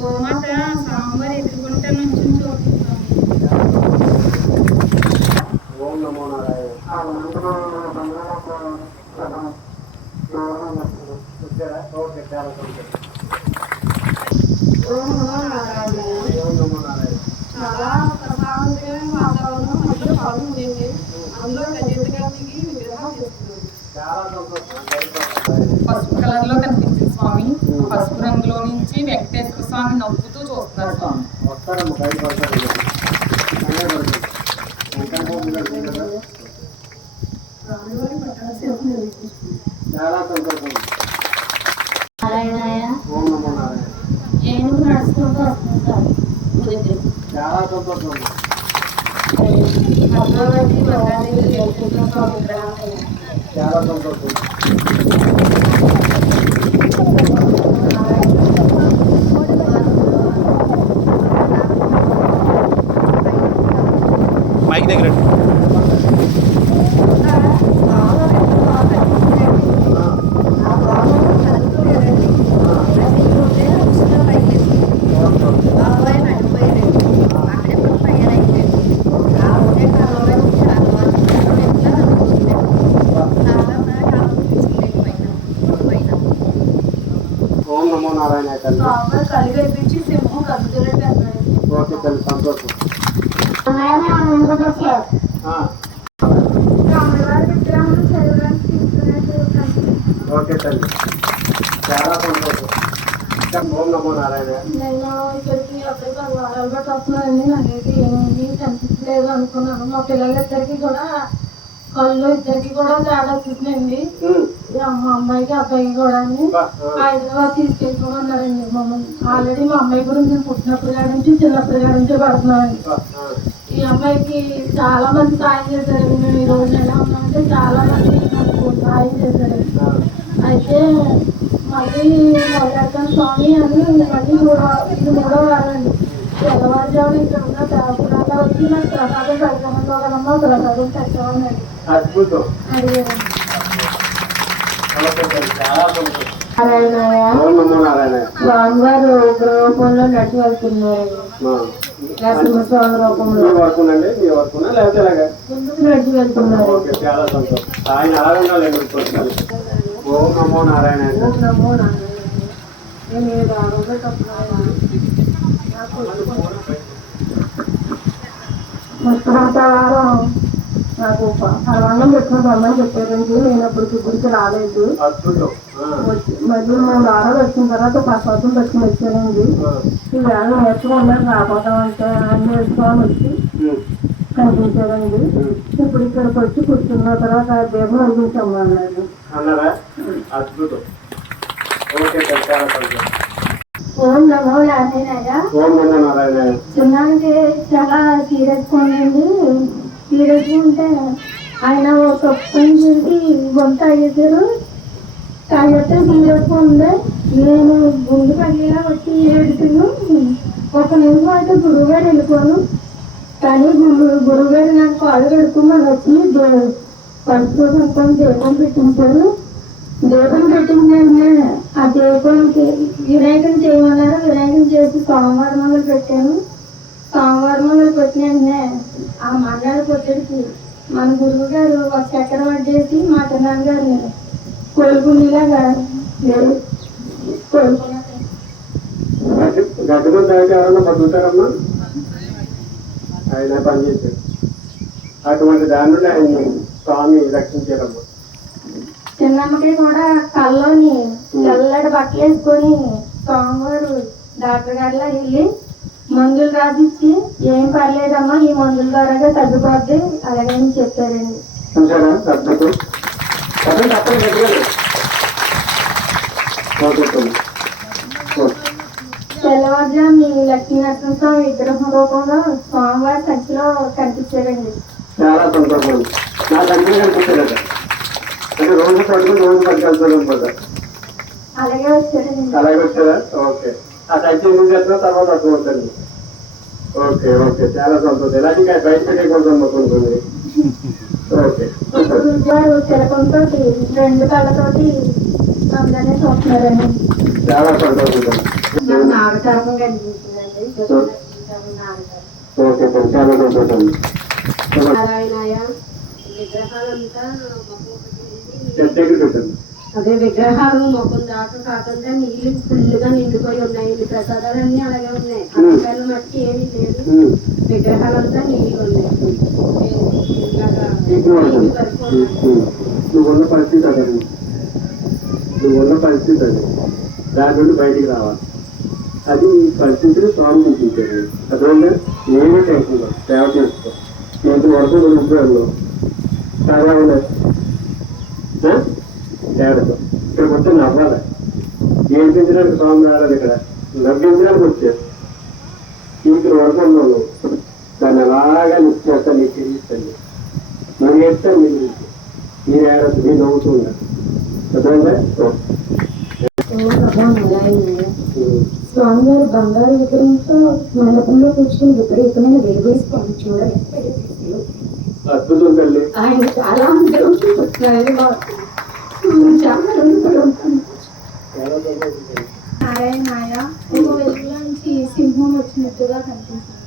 గోమాత స్వామివారి ఎదుర్కొంట నుంచి చూపుతాం. ఓం నమో చాలా ప్రశాంతమైన వాతావరణం మధ్య పాల్గొంది. అందులో గజెంట్గా దిగి విగ్రహం చేస్తుంది. పసుపు కలర్ లో కనిపించింది స్వామి. పసుపు రంగులో నుంచి వెంకటేశ్వర స్వామి నవ్వుతూ చూస్తున్నారు స్వామి. చాలా సంతోషం. ఏనుగు నడుచుకుంటూ వస్తుంటారు. చాలా సంతోషం. చాలా సంతోషం. మైక్ దగ్గర ఓం నమో నారాయణ తల్లి. కలి కనిపించి సింహం కదుతున్నట్టు ఓకే తల్లి సంతోషం. ఓకే తల్లి చాలా సంతోషం. ఓం నమో నారాయణ. నేను ఇక్కడికి అప్పుడు 10 వారాలు బట్టి వస్తున్నానండి. నాకైతే ఏమీ కనిపించలేదు అనుకున్నాను. మా పిల్లలిద్దరికి కూడా కళ్ళు ఇద్దరికి కూడా తేడా వచ్చిందండి. మా అమ్మాయికి అబ్బాయికి కూడా హైదరాబాద్ తీసుకెళ్ళిపోమన్నారండి మమ్మల్ని. ఆల్రెడీ మా అమ్మాయి గురించి నేను పుట్టినప్పుడు కాడి నుంచి చిన్నప్పుడు కాడి నుంచి పడుతున్నానండి. ఈ అమ్మాయికి చాలా మంది సాయం చేశారండి. మేము ఈ రోజు ఎలా ఉన్నామంటే చాలా మంది నాకు సాయం చేశారండి. అయితే మళ్ళీ మొదలెడతాను స్వామి అని మళ్ళీ ఇది 3వ వారండి. తెల్లవారుజామున ఇక్కడ ఉన్న దేవపురాల్లో వచ్చి నాకు ప్రసాదం పెడతామని ఒకనమ్మ ప్రసాదం పెట్టామన్నాడు. అద్భుతం. అడిగారండి. స్వామివారు రూపంలో నడిచి వెళ్తున్నారండి. నరసింహస్వామి రూపంలో ముందుకు నడిచి వెళ్తున్నారు. చాలా సంతోషం. ఆయన ఆనందాలు. ఓం నమో నారాయణ. ఓం నమో నారాయణ. నేను ఈ భాగంలో వారం నాకు పరమాన్నం పెట్టిన బొమ్మని చెప్పారండి. నేను అప్పుడు గుడికి రాలేదు. మళ్ళీ 3 వారాలు వచ్చిన తర్వాత ప్రసాదం పెట్టుకుని వచ్చానండి. ఈ వేళ నేర్చుకున్నారు రాబోతామంటే నేర్చుకోని వచ్చి కనిపించారండి. ఇప్పుడు ఇక్కడికి వచ్చి కూర్చున్న తర్వాత దేవుడు అందించమన్నారు. ఓం నమో నారాయణ. చిన్నానికి చాలా సీరియస్గా ఉందండి. సీరియస్గా ఉంటే ఆయన ఒక పని చేసి వంట అయ్యేసారు. తాగితే సీరియస్గా ఉంది. నేను గుండు పగిలిలా వచ్చి ఏడుతున్నాను. 1 నిమిషం అయితే గురువుగారు వెళ్ళిపోను. కానీ గురువుగారు నాకు కాళ్ళు కడుక్కోమని వచ్చి పసుపు కుంకుమ దీపం పెట్టించారు. దీపం పెట్టిందంటే ఆ దీపానికి వినాయకుని చేయమన్నారు. వినాయకుని చేసి సోమవారం మొదలు పెట్టాను. సోమవారం మొదలు పెట్టిన వెంటనే ఆ మన్నాడు పొద్దుడికి మన గురువు గారు ఒక చక్కెర పట్టేసి మా చిన్నాన్న గారిని కోలుకునేలాగా బతుకుతారమ్మా. ఆయన పనిచేశారు. అటువంటి దాని నుండి ఆయన స్వామి రక్షించారమ్మా. చిన్నమ్మకి కూడా కళ్ళలోని తెల్లటి బట్టలు వేసుకొని సోమవారు డాక్టర్ గారిలో వెళ్ళి మందులు రాసిచ్చి ఏం పర్లేదమ్మా ఈ మందుల ద్వారా తగ్గిపోద్ది అలాగని చెప్పారండి. చూసారా అద్భుతం. తెల్లవారుజాము మీ లక్ష్మీనరసింహస్వామి విగ్రహం రూపంలో స్వామివారి సంచిలో కనిపించారండి. చాలా సంతోషం. నా దగ్గర కనిపించారట. అంటే రోజు పడుకుని రోజు పట్టుకెళ్తాను అనమాట. అలాగే వచ్చారండి. అలాగే వచ్చారా? ఓకే. ఆ సంచి ఎందుకు చేస్తున్నా తర్వాత అర్థమవుతుంది. ఓకే ఓకే చాలా సంతోషం. ఇలాంటి బయట పెట్టేయకుండా మొత్తుంది. ఓకే. చిలకంతో 2 కళ్ళతోటి అందరినీ చూస్తున్నారండి. చాలా సంతోషం. నాకు నాగచర్మం కనిపించిందండి. నాగచర్మం. ఓకే సార్, చాలా సంతోషం. నారాయణాయ విగ్రహాలంతా దగ్గర పెట్టండి. అదే విగ్రహాలు మొక్కలు దాకా కాకుండా నీళ్లు ఫుల్గా నిండిపోయి ఉన్నాయి. ప్రసాదాలన్నీ అలాగే ఉన్నాయి. అక్కడ మట్టి ఏమీ లేదు. విగ్రహాలంతా నీళ్ళు ఉన్నాయి. నువ్వున్న పరిస్థితి అదండి, నువ్వున్న పరిస్థితి అది. దాని నుండి బయటికి రావాలి. అది ఈ పరిస్థితిని స్వామి చూపించారు. అదేవిధంగా నేనే టెన్షన్ సేవ చేసుకో. ఎంత వరకు నువ్వు ఉద్యోగంలో చాలా ఉన్నాయి. తేడాతో ఇక్కడికి వస్తే నవ్వాలి. ఏడ్పించడానికి స్వామి రాలేదు, ఇక్కడ నవ్వించడానికి వచ్చారు. ఇక్కడ వరకు ఉన్నాను. దాన్ని అలాగా లిఫ్ట్ చేస్తాను, నీకు తెలియస్తాను. నేను ఏడ్తాను, మీరు ఏడద్దు, మీరు నవ్వుతూ ఉన్నారు. అర్థమైందా? స్వామివారి బంగారు విగ్రహంతో మండపంలో కూర్చొని విపరీతమైన వెలుగేసుకోండి. చూడండి, అద్భుతం తల్లి. ఆయన చాలా అందరూ నారాయణాయ ఒక వెలుగులోంచి సింహం వచ్చినట్టుగా కనిపిస్తుంది.